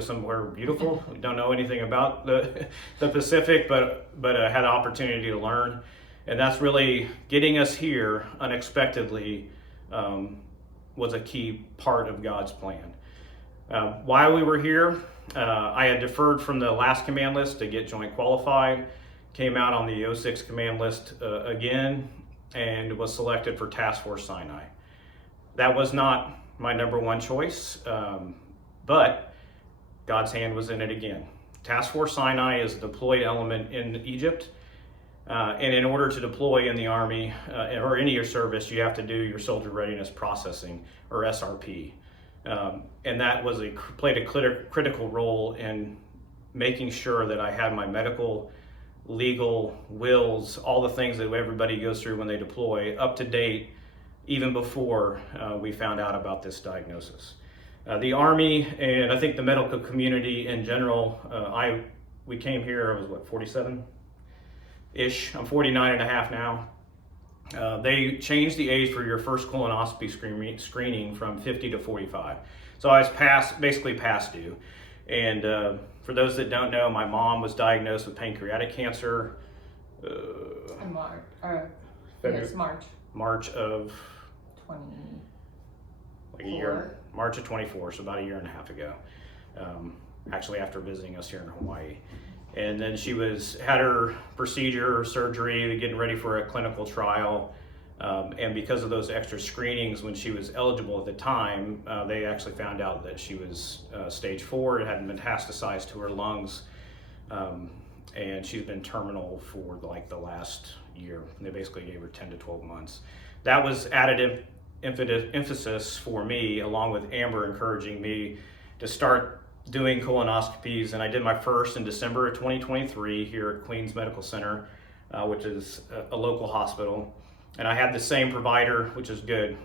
somewhere beautiful. We don't know anything about the Pacific, but had an opportunity to learn, and that's really getting us here unexpectedly. Was a key part of God's plan. While we were here, I had deferred from the last command list to get joint qualified, came out on the 06 command list again, and was selected for Task Force Sinai. That was not my number one choice, but God's hand was in it again. Task Force Sinai is a deployed element in Egypt, and in order to deploy in the Army or any of your service, you have to do your Soldier Readiness Processing, or SRP. And that played a critical role in making sure that I had my medical, legal, wills, all the things that everybody goes through when they deploy, up to date, even before we found out about this diagnosis. The Army, and I think the medical community in general, we came here, I was 47-ish, I'm 49 and a half now. They changed the age for your first colonoscopy screening from 50 to 45. So I was basically past due. And for those that don't know, my mom was diagnosed with pancreatic cancer. March of 24. March of 24, so about a year and a half ago. Actually, after visiting us here in Hawaii. And then she had her procedure, surgery, getting ready for a clinical trial. And because of those extra screenings when she was eligible at the time, they actually found out that she was stage 4. It had metastasized to her lungs. And she's been terminal for like the last year. They basically gave her 10 to 12 months. That was added emphasis for me, along with Amber encouraging me to start doing colonoscopies, and I did my first in December of 2023 here at Queens Medical Center, which is a local hospital. And I had the same provider, which is good.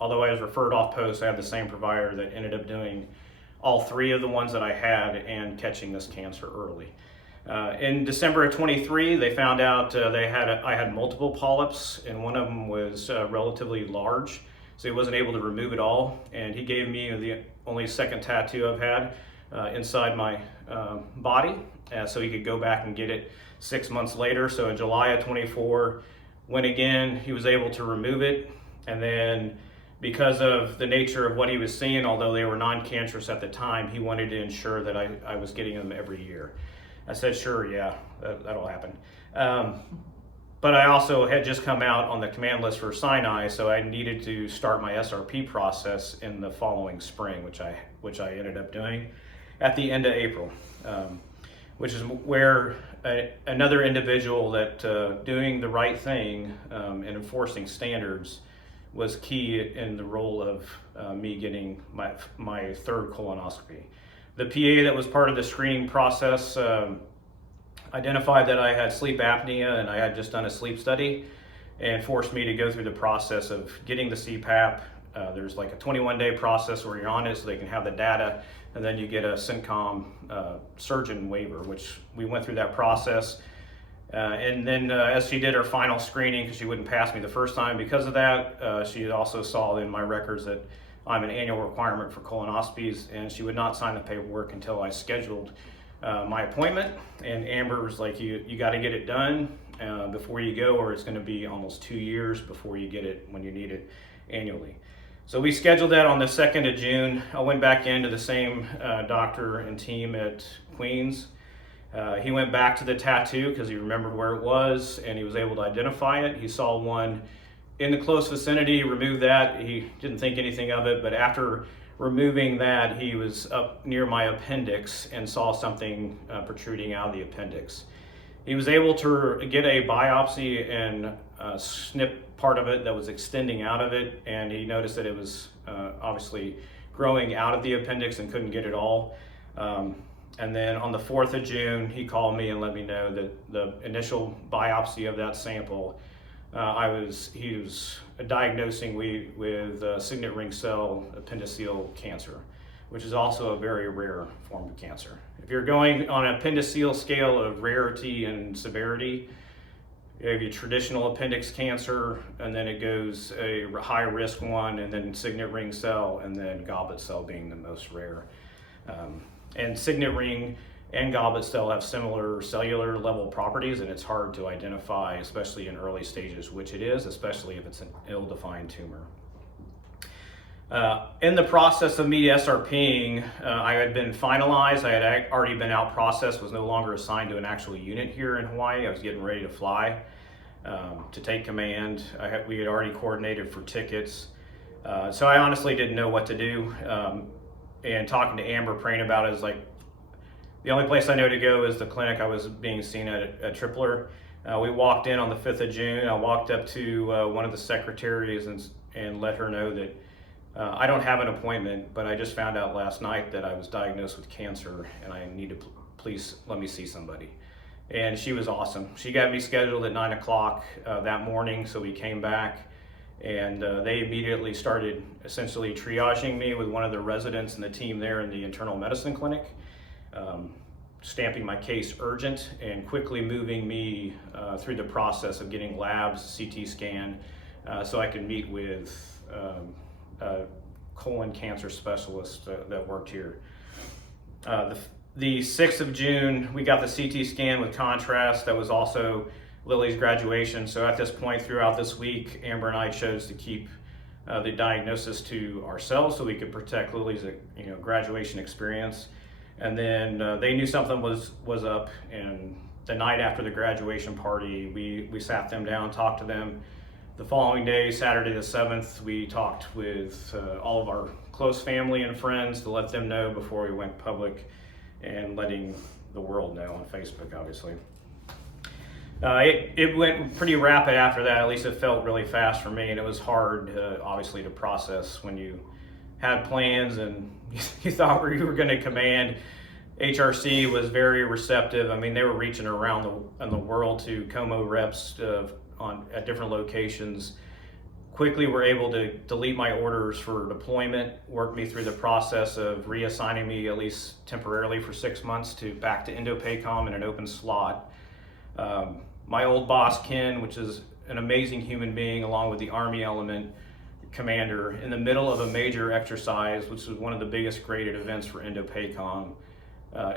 Although I was referred off post, I had the same provider that ended up doing all 3 of the ones that I had and catching this cancer early. In December of 23, they found out I had multiple polyps, and one of them was relatively large. So he wasn't able to remove it all, and he gave me the only second tattoo I've had inside my body, so he could go back and get it 6 months later. So in July of 24, when again he was able to remove it, and then because of the nature of what he was seeing, although they were non-cancerous at the time, he wanted to ensure that I was getting them every year. I said, sure, yeah, that'll happen. But I also had just come out on the command list for Sinai, so I needed to start my SRP process in the following spring, which I ended up doing at the end of April, which is where another individual that doing the right thing and enforcing standards was key in the role of me getting my 3rd colonoscopy. The PA that was part of the screening process identified that I had sleep apnea, and I had just done a sleep study, and forced me to go through the process of getting the CPAP. There's like a 21-day process where you're on it so they can have the data, and then you get a CENTCOM surgeon waiver, which we went through that process. And then as she did her final screening, because she wouldn't pass me the first time because of that, she also saw in my records that I'm an annual requirement for colonoscopies, and she would not sign the paperwork until I scheduled my appointment. And Amber was like, you got to get it done before you go, or it's going to be almost 2 years before you get it when you need it annually. So we scheduled that on the 2nd of June. I went back into the same doctor and team at Queens. He went back to the tattoo because he remembered where it was, and he was able to identify it. He saw one in the close vicinity, removed that. He didn't think anything of it, but after removing that, he was up near my appendix and saw something protruding out of the appendix. He was able to get a biopsy and snip part of it that was extending out of it, and he noticed that it was obviously growing out of the appendix and couldn't get it all. And then on the 4th of June, he called me and let me know that the initial biopsy of that sample, he was diagnosing me with signet ring cell appendiceal cancer, which is also a very rare form of cancer. If you're going on an appendiceal scale of rarity and severity, you have your traditional appendix cancer, and then it goes a high risk one, and then signet ring cell, and then goblet cell being the most rare. And signet ring and goblet cell have similar cellular level properties, and it's hard to identify, especially in early stages, which it is, especially if it's an ill-defined tumor. In the process of me SRPing, I had been finalized. I had already been out processed, was no longer assigned to an actual unit here in Hawaii. I was getting ready to fly to take command. We had already coordinated for tickets. So I honestly didn't know what to do. And talking to Amber, praying about it, is like, the only place I know to go is the clinic I was being seen at Tripler. We walked in on the 5th of June. I walked up to one of the secretaries and let her know that I don't have an appointment, but I just found out last night that I was diagnosed with cancer and I need to please let me see somebody. And she was awesome. She got me scheduled at 9 o'clock that morning, so we came back and they immediately started essentially triaging me with one of the residents and the team there in the internal medicine clinic, stamping my case urgent and quickly moving me through the process of getting labs, CT scan, so I could meet with a colon cancer specialist that worked here. The 6th of June, we got the CT scan with contrast. That was also Lily's graduation. So at this point throughout this week, Amber and I chose to keep the diagnosis to ourselves so we could protect Lily's graduation experience. And then they knew something was up, and the night after the graduation party, we sat them down, talked to them. The following day, Saturday the 7th, we talked with all of our close family and friends to let them know before we went public, and letting the world know on Facebook, obviously. It went pretty rapid after that. At least it felt really fast for me, and it was hard, obviously, to process when you had plans and you thought you were going to command. HRC was very receptive. I mean, they were reaching around the world to COMO reps at different locations. Quickly were able to delete my orders for deployment, work me through the process of reassigning me, at least temporarily for 6 months, back to INDOPACOM in an open slot. My old boss, Ken, which is an amazing human being, along with the Army element commander, in the middle of a major exercise, which was one of the biggest graded events for INDOPACOM,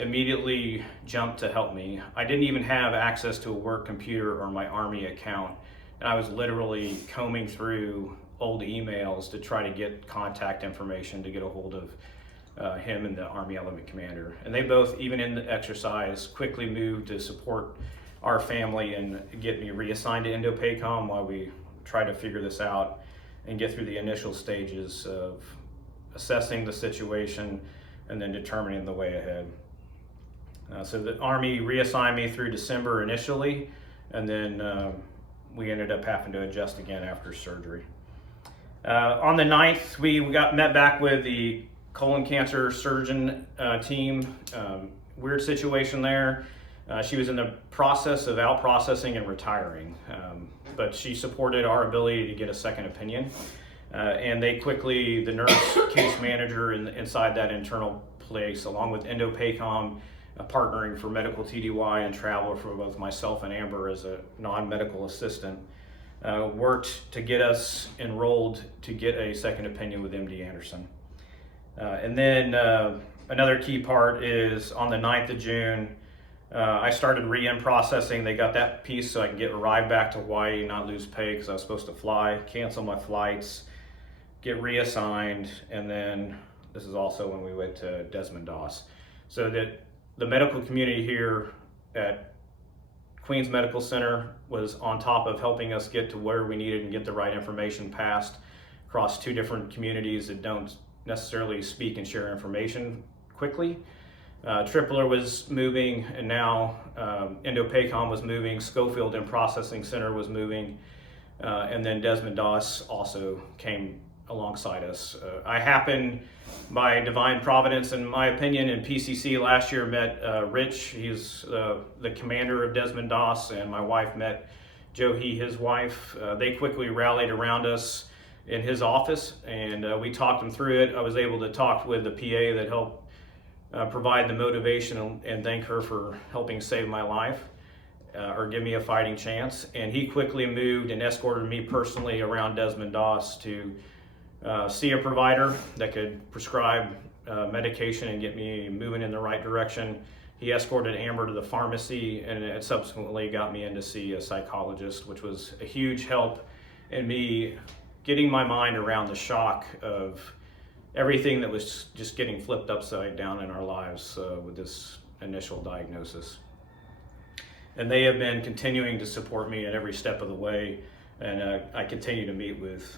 immediately jumped to help me. I didn't even have access to a work computer or my Army account, and I was literally combing through old emails to try to get contact information to get a hold of him and the Army element commander. And they both, even in the exercise, quickly moved to support our family and get me reassigned to INDOPACOM while we try to figure this out and get through the initial stages of assessing the situation and then determining the way ahead. So the Army reassigned me through December initially, and then we ended up having to adjust again after surgery. On the 9th, we met back with the colon cancer surgeon team. Weird situation there. She was in the process of out processing and retiring, but she supported our ability to get a second opinion. And they quickly, the nurse case manager inside that internal place, along with INDOPACOM, partnering for medical TDY and travel for both myself and Amber as a non-medical assistant, worked to get us enrolled to get a second opinion with MD Anderson. And then another key part is on the 9th of June, I started re-in processing. They got that piece so I can arrive back to Hawaii, not lose pay because I was supposed to fly, cancel my flights, get reassigned, and then this is also when we went to Desmond Doss. So that the medical community here at Queens Medical Center was on top of helping us get to where we needed and get the right information passed across 2 different communities that don't necessarily speak and share information quickly. Tripler was moving, and now INDOPACOM was moving, Schofield and Processing Center was moving, and then Desmond Doss also came alongside us. I happened, by divine providence, in my opinion, in PCC last year met Rich. He's the commander of Desmond Doss, and my wife met Johi, his wife. They quickly rallied around us in his office, and we talked them through it. I was able to talk with the PA that helped provide the motivation and thank her for helping save my life or give me a fighting chance. And he quickly moved and escorted me personally around Desmond Doss to see a provider that could prescribe medication and get me moving in the right direction. He escorted Amber to the pharmacy, and it subsequently got me in to see a psychologist, which was a huge help in me getting my mind around the shock of everything that was just getting flipped upside down in our lives with this initial diagnosis. And they have been continuing to support me at every step of the way, and I continue to meet with